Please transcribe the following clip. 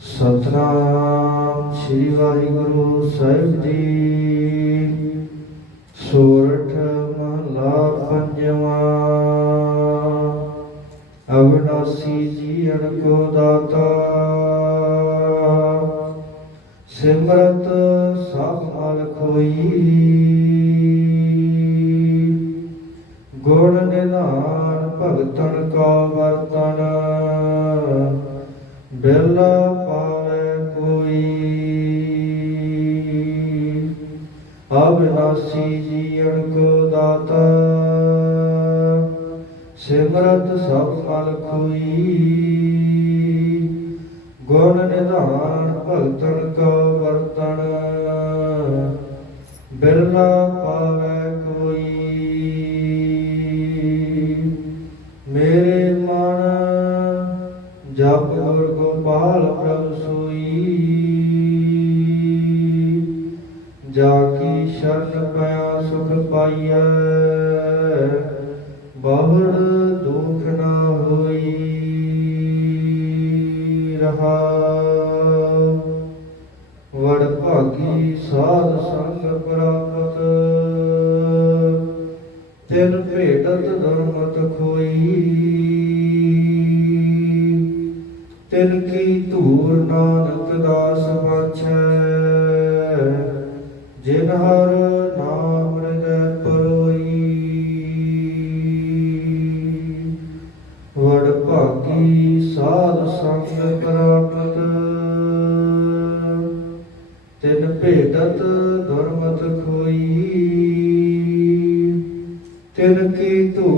ਸਤਨਾਮ ਸ੍ਰੀ ਵਾਹਿਗੁਰੂ ਸਾਹਿਬ ਜੀ। ਸੋਰਠ ਮਹਲਾ ਪੰਜਵਾਂ। ਅਵਨਾਸੀ ਜੀਵਨ ਕੋ ਦਾਤਾ। ਸਿਮਰਤ ਸਭ ਮਲ ਖੋਈ। ਗੁਣ ਨਿਧਾਨ ਭਗਤਨ ਕਾ ਵਰਤਨ। ਬਿਲ ਪਾਵੇ ਕੋਈ। ਅਬਨਾਸੀ ਜੀਵਨ ਕੋ ਦਾਤਾ, ਸਿਮਰਤ ਸਭ ਮਲ ਖੋਈ। ਗੁਣ ਨਿਧਾਨ ਭਗਤਨ ਕਾ ਵਰਤਨ, ਬਿਰਲਾ ਜਾ ਕੀ ਸ਼ਰਨ ਪਿਆ ਸੁਖ ਪਾਈਐ? ਬਹੁੜ ਦੁਖ ਨਾ ਹੋਈ ਰਹਾ। ਵੜ ਭਾਗੀ ਸਾਧ ਸੰਗ ਪ੍ਰਾਪਤ। ਤਿਨ ਭੇਟਤ ਧਰਮਤ ਖੋਈ। ਤਿਨ ਕੀ ਧੂਰ ਨਾਨਕ ਦਾਸ ਪਾਛੈ? ਜਿਨ ਹਰ ਨਾਮ ਹਿਰਦੈ ਪਰੋਈ। ਵਡ ਭਾਗੀ ਸਾਧ ਸੰਗ ਪ੍ਰਾਪਤ। ਤਿਨ ਭੇਟਤ ਦੁਰਮਤ ਖੋਈ। ਤਿਨ ਕੀ ਧੂ